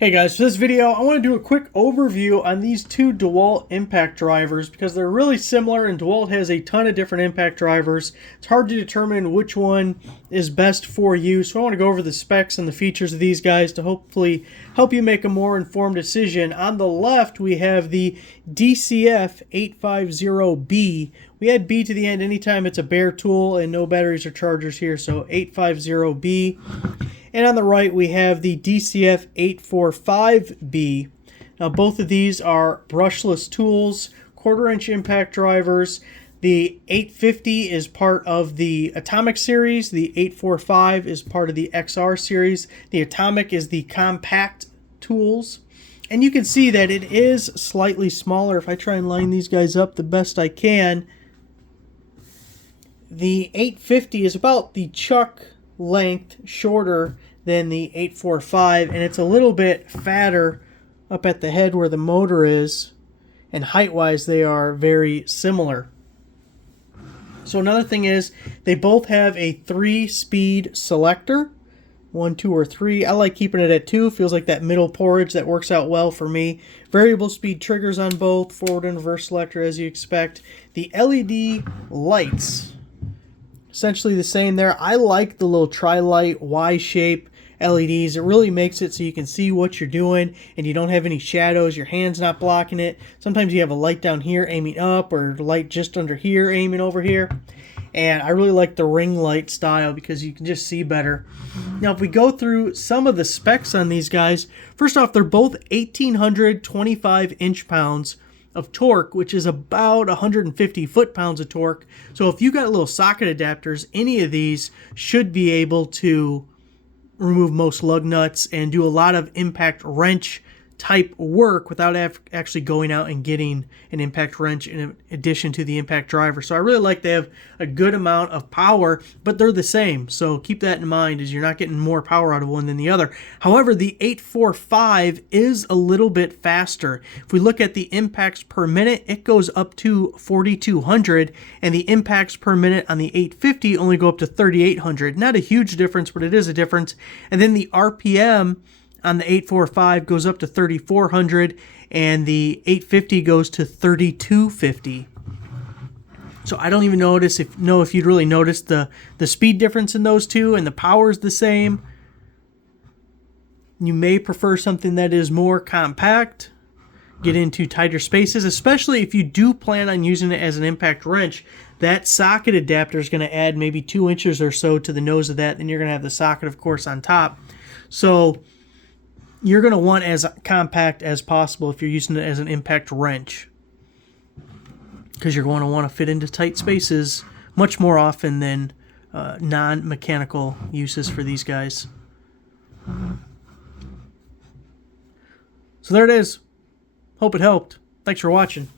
Hey guys, for this video I want to do a quick overview on these two DeWALT impact drivers because they're really similar and DeWALT has a ton of different impact drivers. It's hard to determine which one is best for you, so I want to go over the specs and the features of these guys to hopefully help you make a more informed decision. On the left we have the DCF 850B. We add B to the end anytime it's a bare tool and no batteries or chargers here, so 850B. And on the right, we have the DCF 845B. Now, both of these are brushless tools, quarter-inch impact drivers. The 850 is part of the Atomic series. The 845 is part of the XR series. The Atomic is the compact tools. And you can see that it is slightly smaller. If I try and line these guys up the best I can, the 850 is about the chuck length shorter than the 845, and it's a little bit fatter up at the head where the motor is, and height wise they are very similar. So another thing is they both have a 3-speed selector, 1, 2, or 3. I like keeping it at 2. Feels like that middle porridge that works out well for me. Variable speed triggers on both, forward and reverse selector as you expect. The LED lights, essentially the same there. I like the little tri-light Y-shape LEDs. It really makes it so you can see what you're doing and you don't have any shadows. Your hand's not blocking it. Sometimes you have a light down here aiming up or light just under here aiming over here. And I really like the ring light style because you can just see better. Now, if we go through some of the specs on these guys, first off, they're both 1,825 inch-pounds of torque, which is about 150 foot-pounds of torque. So if you got little socket adapters, any of these should be able to remove most lug nuts and do a lot of impact wrench type work without actually going out and getting an impact wrench in addition to the impact driver. So I really like they have a good amount of power, but they're the same. So keep that in mind, as you're not getting more power out of one than the other. However, the 845 is a little bit faster. If we look at the impacts per minute, it goes up to 4,200, and the impacts per minute on the 850 only go up to 3,800. Not a huge difference, but it is a difference. And then the RPM on the 845 goes up to 3,400, and the 850 goes to 3,250. So I don't even know if you'd really notice the speed difference in those two, and the power is the same. You may prefer something that is more compact, get into tighter spaces, especially if you do plan on using it as an impact wrench. That socket adapter is going to add maybe 2 inches or so to the nose of that. Then you're going to have the socket, of course, on top. So you're going to want as compact as possible if you're using it as an impact wrench, because you're going to want to fit into tight spaces much more often than non-mechanical uses for these guys. So there it is. Hope it helped. Thanks for watching.